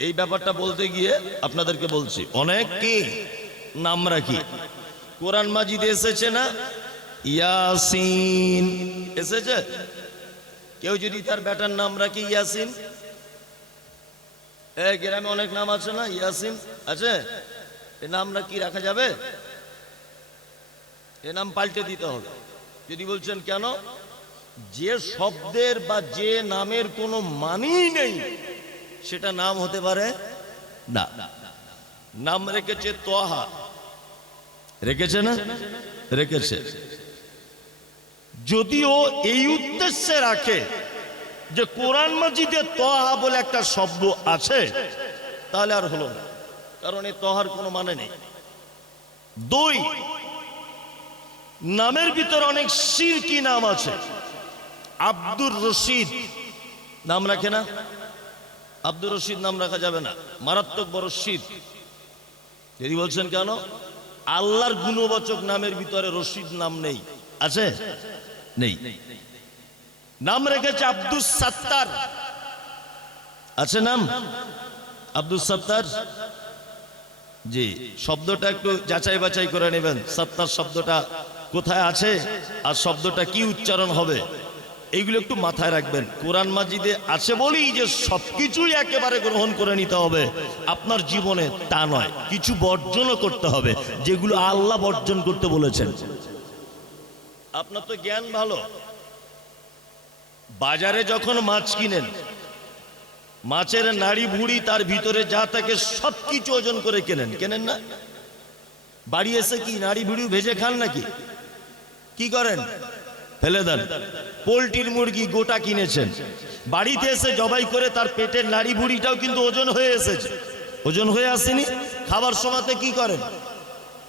এই ব্যাপারটা বলতে গিয়ে আপনাদেরকে বলছি, অনেক কি? নাম রাখি। কোরআন মাজিদ এসেছে না? ইয়াসিন। এসেছে? কেউ যদি তার বেটার নাম রাখি ইয়াসিন? এ, গ্রামে অনেক নাম আছে না? ইয়াসিন? আছে? এ নামটা কি রাখা যাবে? এ নাম পাল্টে দিতে হবে। যদি বলছেন কেন? যে শব্দের বা যে নামের কোনো মানেই নেই। সেটা নাম হতে পারে না। নাম রেখেছে তোহা রেখেছে না? রেখেছে। যদিও এই উদ্দেশ্যে রাখে যে কোরআন মাজিদে তোহা বলে একটা শব্দ আছে, তাহলে আর হলো না। কারণ এই তোহার কোনো মানে নেই। দুই, নামের ভিতর অনেক সিরকি নাম আছে। আব্দুর রশিদ। নাম রাখে না? আব্দুর রশিদ নাম রাখা যাবে না। মারাত্মক বড় শীত। যদি বলছেন, কেন? আল্লাহর গুণবাচক নামের ভিতরে রশিদ নাম নেই। আছে? নেই। নাম রেখেছে আব্দুস সাত্তার। আছে নাম? আব্দুস সাত্তার? জি, শব্দটা একটু যাচাই বাছাই করে নেবেন। সাত্তার শব্দটা কোথায় আছে? আর শব্দটা কি উচ্চারণ হবে? এইগুলো একটু মাথায় রাখবেন। কোরআন মাজিদে আছে বলেই যে সবকিছুই একেবারে গ্রহণ করে নিতে হবে। আপনার জীবনে তা নয়, কিছু বর্জনও করতে হবে, যেগুলো আল্লাহ বর্জন করতে বলেছেন। আপনার তো জ্ঞান ভালো। বাজারে যখন মাছ কিনেন, মাছের নাড়ি ভুড়ি তার ভিতরে যা থাকে সব কিছু ওজন করে কেনেন। কেনেন না? বাড়ি এসে কি নাড়ি ভুড়ি ভেজে খান নাকি? কি করেন? ফেলে দেন। পোলট্রির মুরগি গোটা কিনেছেন। বাড়িতে এসে জবাই করে তার পেটের নাড়ি ভুড়িটাও কিন্তু ওজন হয়ে এসেছে। ওজন হয়ে আসেনি। খাবার সময়তে কি করেন?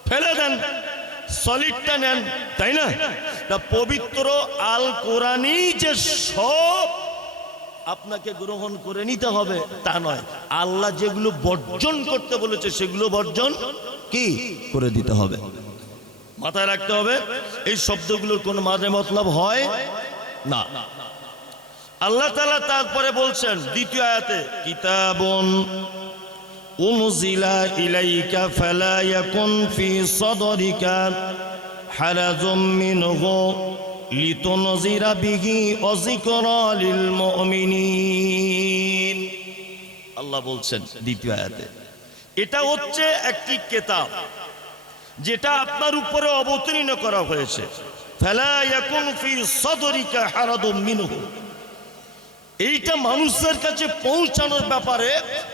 ফেলে দেন। সলিডটা নেন, তাই না? তা পবিত্র আল কোরআনই যে সব আপনাকে গ্রহণ করে নিতে হবে, তা নয়। আল্লাহ যেগুলো বর্জন করতে বলেছে, সেগুলো বর্জন কি? করে দিতে হবে। মাথায় রাখতে হবে, এই শব্দগুলোর কোনো মাঝে মতলব হয় না। আল্লাহ তালা তারপরে বলছেন, দ্বিতীয় আয়াতে, কিতাবুন ইলাইকা আল্লাহ বলছেন, দ্বিতীয় এটা হচ্ছে একটি কিতাব। যেটা আপনার উপরে অবতীর্ণ করা হয়েছে। এইটা মানুষের কাছে পৌঁছানোর ব্যাপারে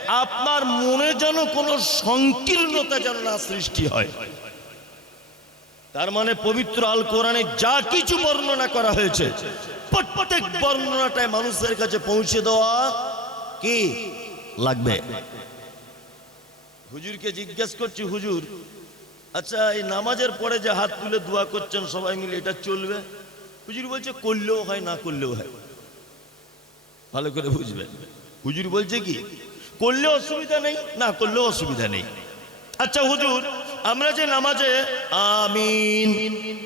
আপনার মনে যেন কোনো সংকীর্ণতা যেন না সৃষ্টি হয়। তার মানে পবিত্র আল কোরআনে যা কিছু বর্ণনা করা হয়েছে, প্রত্যেক বর্ণনাটায় মানুষের কাছে পৌঁছে দেওয়া কি? লাগবে। হুজুরকে জিজ্ঞেস করছি, হুজুর আচ্ছা এই নামাজের পরে যে হাত তুলে দোয়া করছেন সবাই মিলে এটা চলবে? হুজুর বলছে করলেও হয় না করলেও হয়। ভালো করে বুঝবেন। হুজুর বলছে কি করলে অসুবিধা নেই না করলেও অসুবিধা নেই। আচ্ছা হুজুর আমরা যে নামাজে আমিন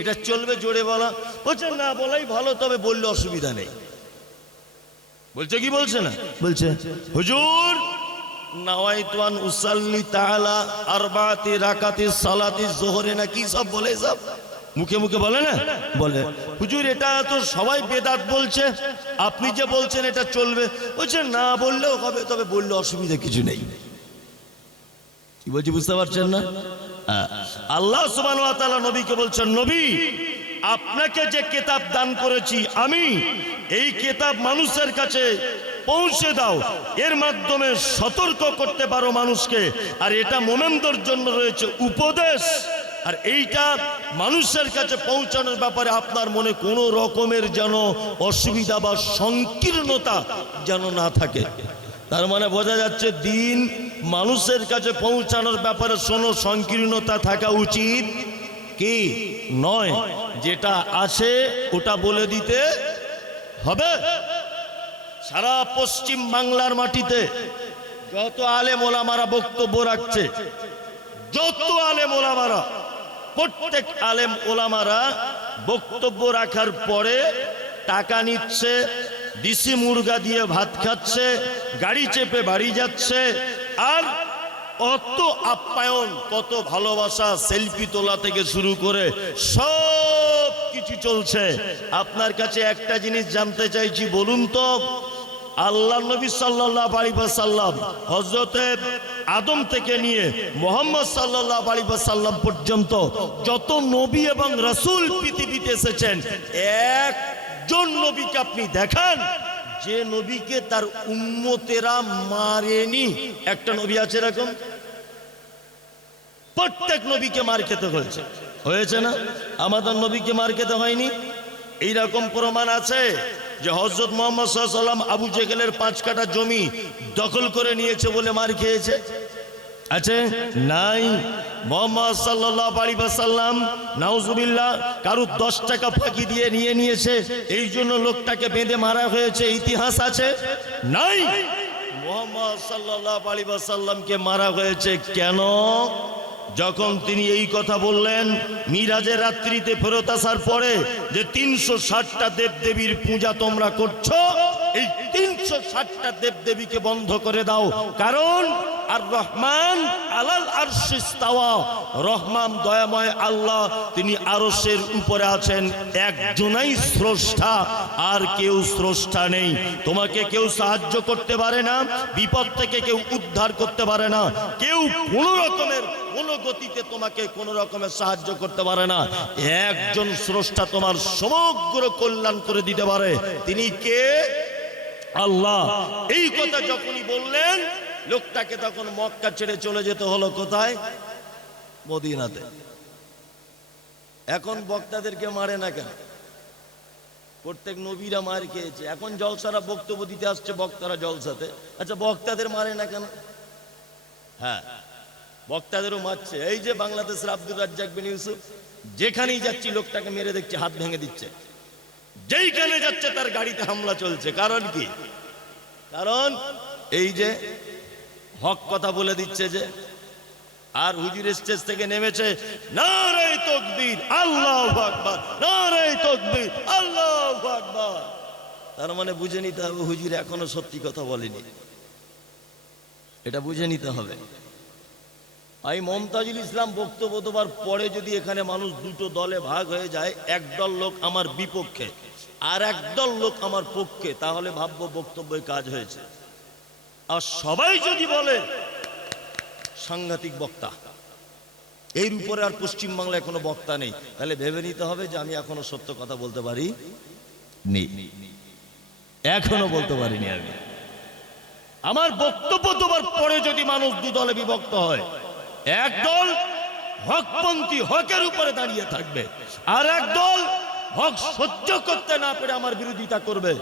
এটা চলবে জোরে বলা। বলছে না বলাই ভালো তবে বললে অসুবিধা নেই। বলছে কি বলছে না? বলছে। হুজুর নাওয়াইতুয়ান উসাল্লি তাআলা আরবাতি রাকাতি সালাতি যোহরে না কি সব বলে সব? মুখে মুখে বলে না? বলে। হুজুর, এটা তো সবাই বেদাত বলছে। আপনি যে বলছেন এটা চলবে। বলছে, না বললেও হবে, তবে বললে অসুবিধা কিছু নেই। কি বলছি, বুঝতে পারছেন না? হ্যাঁ। আল্লাহ তাআলা নবীকে বলছেন, নবী, আপনাকে যে কেতাব দান করেছি আমি, এই কেতাব মানুষের কাছে পৌঁছে দাও। এর মাধ্যমে সতর্ক করতে পারো মানুষকে। আর এটা মোমেনদের জন্য রয়েছে উপদেশ। আর এইটা মানুষের কাছে পৌঁছানোর ব্যাপারে আপনার মনে কোনো রকমের যেন অসুবিধা বা সংকীর্ণতা যেন না থাকে। তার মানে বোঝা যাচ্ছে দিন মানুষের কাছে পৌঁছানোর ব্যাপারে কোনো সংকীর্ণতা থাকা উচিত কি নয়। যেটা আছে, ওটা বলে দিতে হবে। সারা পশ্চিম বাংলার মাটিতে যত আলেম ওলামারা বক্তব্য রাখছে, যত আলেম ওলামারা, প্রত্যেক আলেম ওলামারা বক্তব্য রাখার পরে টাকা নিচ্ছে, দিশি মুরগা দিয়ে ভাত খাচ্ছে, গাড়ি চেপে বাড়ি যাচ্ছে, আর কত আপ্যায়ন, কত ভালোবাসা, সেলফি তোলা থেকে শুরু করে সব কিছু চলছে। আপনার কাছে একটা জিনিস জানতে চাইছি, বলুন তো। আল্লাহ নবী সাল্লাহ আলী সাল্লাম হজরতে আদম থেকে নিয়ে মোহাম্মদ সাল্লাহ আলী সাল্লাম পর্যন্ত যত নবী এবং রসুল পৃথিবীতে এসেছেন, একজন নবীকে আপনি দেখান, যে নবীকে তার উম্মতেরা মারেনি। একটা নবী আছে এরকম? প্রত্যেক নবীকে মার খেতে হয়েছে। হয়েছে না? আমাদের নবীকে মার খেতে হয়নি? এইরকম প্রমাণ আছে যে হজরত মোহাম্মদ সাল্লাম আবু জেগেলের পাঁচ কাটা জমি দখল করে নিয়েছে বলে মার খেয়েছে। আছে? নাই। মোহাম্মদ সাল্লাহ আলী সাল্লাম নাউজুবিল্লাহ কারু দশ টাকা ফাঁকি দিয়ে নিয়ে নিয়েছে, এই জন্য লোকটাকে বেঁধে মারা হয়েছে। ইতিহাস আছে? নাই। মোহাম্মদ সাল্লাহ আলী সাল্লামকে মারা হয়েছে কেন? যখন তিনি এই কথা বললেন, মিরাজের রাত্রিতে ফেরত আসার পরে যে তিনশো ষাটটা দেবদেবীর পূজা তোমরা করছ এই তিনশো ষাটটা দেবদেবীকে বন্ধ করে দাও। কারণ আর রহমান আলাল আরশিস্তাওয়া রহমান দয়াময় আল্লাহ, তিনি আরশের উপরে আছেন। একজনাই স্রষ্টা, আর কেউ স্রষ্টা নেই। তোমাকে কেউ সাহায্য করতে পারে না, বিপদ থেকে কেউ উদ্ধার করতে পারে না। কেউ কোন রকমের কোন গতিতে তোমাকে কোন রকমের সাহায্য করতে পারে না। একজন স্রষ্টা তোমার সমগ্র কল্যাণ করে দিতে পারে। তিনি কে? আল্লাহ। এই কথা যখনই বললেন, লোকটাকে তখন মক্কা ছেড়ে চলে যেতে হলো কোথায়? মদিনাতে। এখন বক্তাদেরকে মারে না কেন? প্রত্যেক নবীরা মার খেয়েছে। এখন জলসারা বক্তব্য দিতে আসছে বক্তারা জলসাতে। আচ্ছা বক্তাদের মারে না কেন? হ্যাঁ বক্তাদেরও মারছে। এই যে বাংলাদেশের আব্দুল রাজ্জাক বিন ইউসুফ, যেখানেই যাচ্ছি লোকটাকে মেরে দেখছে, হাত ভেঙে দিচ্ছে। যেইখানে যাচ্ছে তার গাড়িতে হামলা চলছে। কারণ কি? কারণ এই যে হক কথা বলে দিচ্ছে যে, আর হুজুর স্টেজ থেকে নেমেছে, নারে তকবীর, আল্লাহ আকবার, নারে তকবীর, আল্লাহ আকবার। তার মানে বুঝে নিতে হবে হুজুর এখনও সত্যি কথা বলেনি। এটা বুঝে নিতে হবে। আমি মমতাজুল ইসলাম বক্তব্য দেবার পরে যদি এখানে মানুষ দুটো দলে ভাগ হয়ে যায় একদল লোক আমার বিপক্ষে আর একদল লোক আমার পক্ষে, তাহলে ভাববো বক্তব্যই কাজ হয়েছে। আর সবাই যদি বলে, সাংঘাতিক বক্তা, এর উপরে আর পশ্চিমবাংলায় কোনো বক্তা নেই, তাহলে ভেবে নিতে হবে যে আমি এখনও সত্য কথা বলতে পারি নেই এখনও বলতে পারিনি আমি। আমার বক্তব্য দেওয়ার পরে যদি মানুষ দু দলে বিভক্ত হয় একদল হকপন্থী হকের উপরে দাঁড়িয়ে থাকবে আর একদল হক সহ্য করতে না পেরে আমার বিরোধিতা করবে।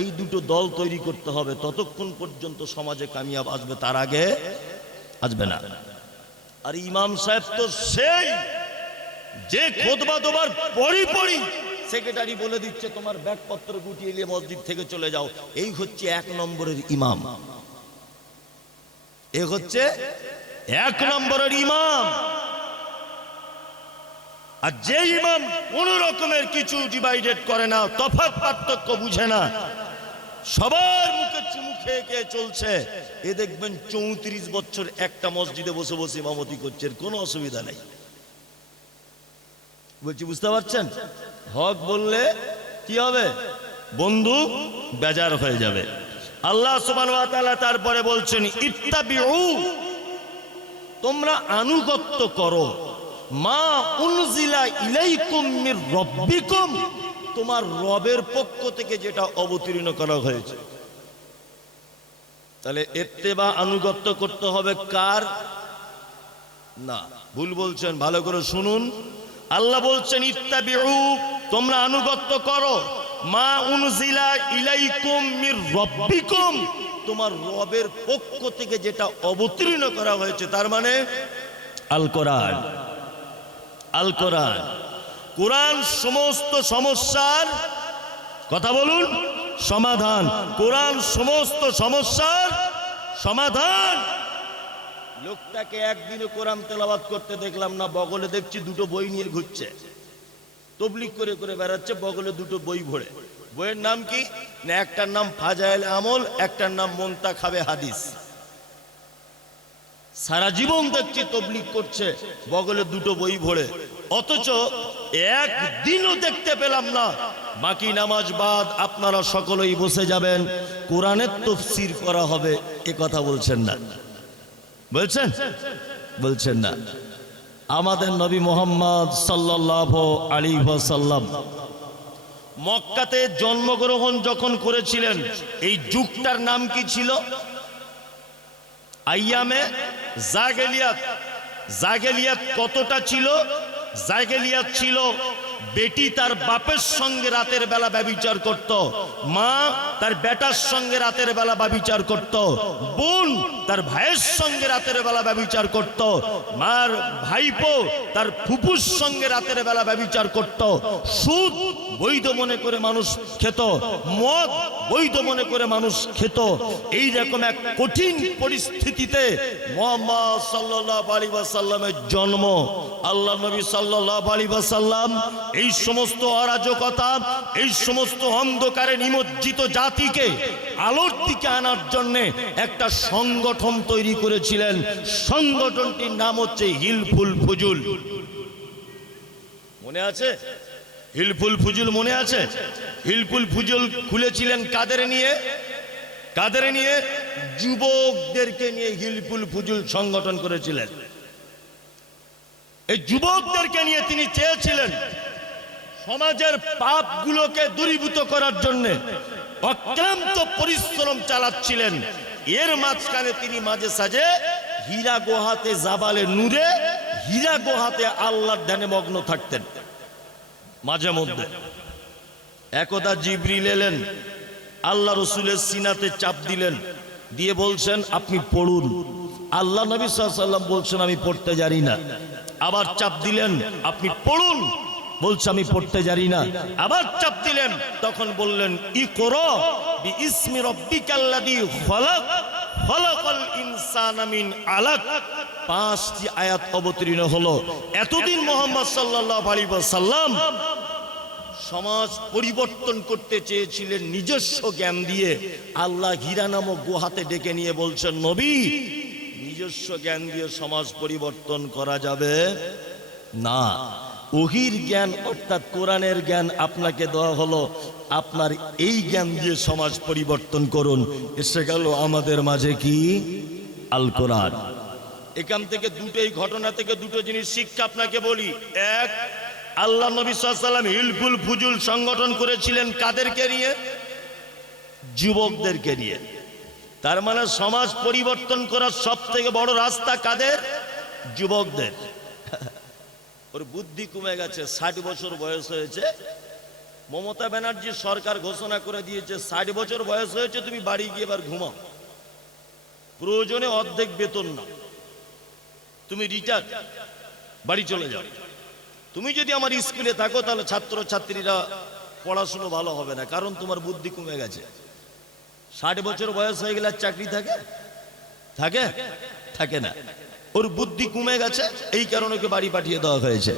এই দুটো দল তৈরি করতে হবে। ততক্ষণ পর্যন্ত সমাজে কামিয়াব আসবে, তার আগে আসবে না। আর ইমাম সাহেব তো সেই যে খোদবা দেবার পরই পরই সেক্রেটারি বলে দিচ্ছে, তোমার ব্যাগপত্র গুটিয়ে নিয়ে মসজিদ থেকে চলে যাও। এই হচ্ছে এক নম্বরের ইমাম। এ হচ্ছে এক নম্বরের ইমাম। আর যে ইমাম কোন রকমের কিছু ডিভাইডেড করে না, তফাৎ পার্থক্য বুঝে না। সবার মুখে চুমু খেয়ে চলছে। এ দেখবেন চৌত্রিশ বছর একটা মসজিদে বসে বসে ইমামতি করছে কোনো অসুবিধা নেই। বলছি, বুঝতে পারছেন? হক বললে কি হবে? বন্ধু, বেজার হয়ে যাবে। আল্লাহ তাআলা তারপরে বলছেন, ইত্তাবিউ তোমরা আনুগত্য করো। মা উনজিলা ইলাইকুম রব্বিকুম। তোমার রবের পক্ষ থেকে যেটা অবতীর্ণ করা হয়েছে। তাহলে এত্তেবা আনুগত্য করতে হবে কার? না, ভুল বলছেন, ভালো করে শুনুন। আল্লাহ বলছেন, ইত্তাবিউ, তোমরা আনুগত্য করো। মা উনজিলা ইলাইকুম মির রব্বিকুম। তোমার রবের পক্ষ থেকে যেটা অবতীর্ণ করা হয়েছে, তার মানে আল কোরআন। আল কোরআন। কোরআন সমস্ত সমস্যার কথা বলুন, সমাধান। কোরআন সমস্ত সমস্যার সমাধান। লোকটাকে একদিনে কোরআন তেলাবাদ করতে দেখলাম না, বগলে দেখছি দুটো বই নিয়ে ঘুরছে। তবলিক করে করে বেড়াচ্ছে, বগলে দুটো বই ভরে। বইয়ের নাম কি? না, একটার নাম ফাজাইল আমল, একটার নাম মন্তা খাবে হাদিস। সারা জীবন দেখছি তবলিক করছে, বগলে দুটো বই ভরে। অথচ একদিনও দেখতে পেলাম না। বাকি নামাজ বাদ আপনারা সকলেই বসে যাবেন। কোরআনের তফসির করা হবে, এ কথা বলছেন না। বলছেন? বলছেন না। আমাদের নবী মোহাম্মদ সাল্লাহ আলী সাল্লাম মক্কাতে জন্মগ্রহণ যখন করেছিলেন, এই যুগটার নাম কি ছিল? আইয়ামে জাগেলিয়াত। জাগেলিয়াত কতটা ছিল? জাগেলিয়াত ছিল বেটি তার বাপের সঙ্গে রাতের বেলা ব্যবিচার করত। মা তার বেটার সঙ্গে রাতের বেলা ব্যবিচার করত। বোন তার ভাইয়ের সঙ্গে রাতের বেলা ব্যবিচার করত। মার ভাইপো তার ফুপুর সঙ্গে রাতের বেলা ব্যবিচার করত। সুদ বৈধ মনে করে মানুষ খেত। মদ বৈধ মনে করে মানুষ খেত। এই রকম এক কঠিন পরিস্থিতিতে মোহাম্মদ সাল্লাহ আলী সাল্লামের জন্ম আল্লাহ নবী সাল্লাহ আলী সাল্লাম এই সমস্ত অরাজকতা, এই সমস্ত অন্ধকারে নিমজ্জিত জাতিকে, আলোর দিকে আনার জন্যে একটা সংগঠন তৈরি করেছিলেন। সংগঠনটির নাম হচ্ছে হিলফুল ফুজুল। মনে আছে? হিলফুল ফুজুল মনে আছে? হিলফুল ফুজুল খুলেছিলেন কাদের নিয়ে? কাদের নিয়ে? যুবকদেরকে নিয়ে হিলফুল ফুজুল সংগঠন করেছিলেন। এই যুবকদেরকে নিয়ে তিনি চেয়েছিলেন সমাজের পাপগুলোকে দূরীভূত করার জন্য। অক্লান্ত পরিশ্রম চালাচ্ছিলেন। এর মাঝখানে তিনি মাঝে সাঝে হীরা গোহাতে জাবালে নূরে হীরা গোহাতে আল্লাহর ধ্যানে মগ্ন থাকতেন। মাঝে মধ্যে একদা জিবরিল এলেন, আল্লাহ রসুলের সিনাতে চাপ দিলেন, দিয়ে বলছেন, আপনি পড়ুন। আল্লাহ নবী সাল্লাম বলছেন, আমি পড়তে জানি না। আবার চাপ দিলেন, আপনি পড়ুন। বলছে, আমি পড়তে জানি না। আবার চাপ দিলেন, তখন বললেন ই করো পাঁচটি আয়াত অবতীর্ণ হলো। এতদিন মোহাম্মদ সমাজ পরিবর্তন করতে চেয়েছিলেন নিজস্ব জ্ঞান দিয়ে। আল্লাহ হীরা নামক গুহাতে ডেকে নিয়ে বলছেন, নবী নিজস্ব জ্ঞান দিয়ে সমাজ পরিবর্তন করা যাবে? না। ওহির জ্ঞান অর্থাৎ কোরআনের জ্ঞান আপনাকে দেওয়া হলো, আপনার এই জ্ঞান দিয়ে সমাজ পরিবর্তন করুন। এসে গেল আমাদের মাঝে কি? আল কোরআন। এখান থেকে দুটোই ঘটনা থেকে দুটো জিনিস শিক্ষা আপনাকে বলি। এক, আল্লাহ নবী সাল্লাম হিলফুল ফুজুল সংগঠন করেছিলেন কাদেরকে নিয়ে? যুবকদেরকে নিয়ে। তার মানে সমাজ পরিবর্তন করার সব থেকে বড় রাস্তা কাদের? যুবকদের। ওর বুদ্ধি কমে গেছে, ষাট বছর বয়স হয়েছে। মমতা ব্যানার্জি সরকার ঘোষণা করে দিয়েছে, ষাট বছর বয়স হয়েছে, তুমি বাড়ি গিয়ে এবার ঘুমাও। প্রয়োজনে অর্ধেক বেতন না তুমি রিটায়ার বাড়ি চলে যাও। তুমি যদি আমার স্কুলে থাকো, তাহলে ছাত্র ছাত্রীরা পড়াশুনো ভালো হবে না, কারণ তোমার বুদ্ধি কমে গেছে। ষাট বছর বয়স হয়ে গেলে চাকরি থাকে? থাকে? থাকে না। ওর বুদ্ধি কমে গেছে, এই কারণে ওকে বাড়ি পাঠিয়ে দেওয়া হয়েছে।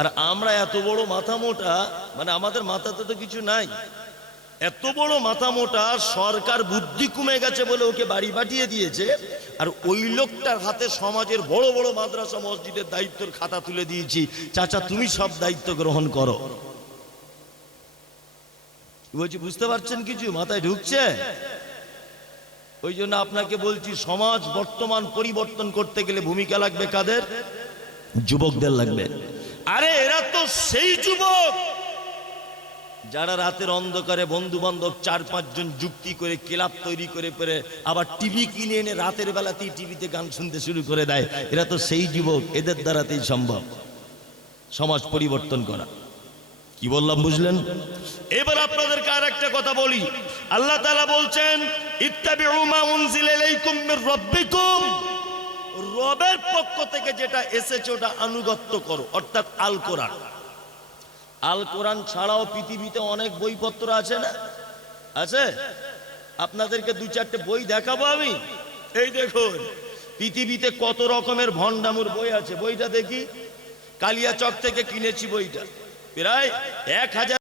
আর আমরা এত বড় মাথা মোটা মানে আমাদের মাথাতে তো কিছু নাই। এত বড় মাথা মোটা সরকার বুদ্ধি কমে গেছে বলে ওকে বাড়ি পাঠিয়ে দিয়েছে, আর ওই লোকটার হাতে সমাজের বড় বড় মাদ্রাসা মসজিদের দায়িত্বের খাতা তুলে দিয়েছি। চাচা, তুমি সব দায়িত্ব গ্রহণ করো। বলছি, বুঝতে পারছেন কিছু? মাথায় ঢুকছে? ওই জন্য আপনাকে বলছি, সমাজ বর্তমান পরিবর্তন করতে গেলে ভূমিকা লাগবে কাদের? যুবকদের লাগবে। আরে, এরা তো সেই যুবক যারা রাতের অন্ধকারে বন্ধু বান্ধব চার পাঁচজন যুক্তি করে ক্লাব তৈরি করে পরে আবার টিভি কিনে এনে রাতের বেলাতেই টিভিতে গান শুনতে শুরু করে দেয়। এরা তো সেই যুবক, এদের দ্বারাতেই সম্ভব। সমাজ পরিবর্তন করা। কি বললাম বুঝলেন? এবার আপনাদেরকে আর একটা কথা বলি। আল্লাহ তাআলা বলছেন, ইত্তাবিউ মা উনজিলা ইলাইকুম মির রবের পক্ষ থেকে যেটা এসেছে, ওটা আনুগত্য করো, অর্থাৎ আল কোরআন। আল কোরআন ছাড়াও পৃথিবীতে অনেক বইপত্র আছে না? আছে? আপনাদেরকে দু চারটে বই দেখাবো আমি? এই দেখুন, পৃথিবীতে কত রকমের ভণ্ডামুর বই আছে? বইটা দেখি। কালিয়াচক থেকে কিনেছি বইটা। প্রায় এক হাজার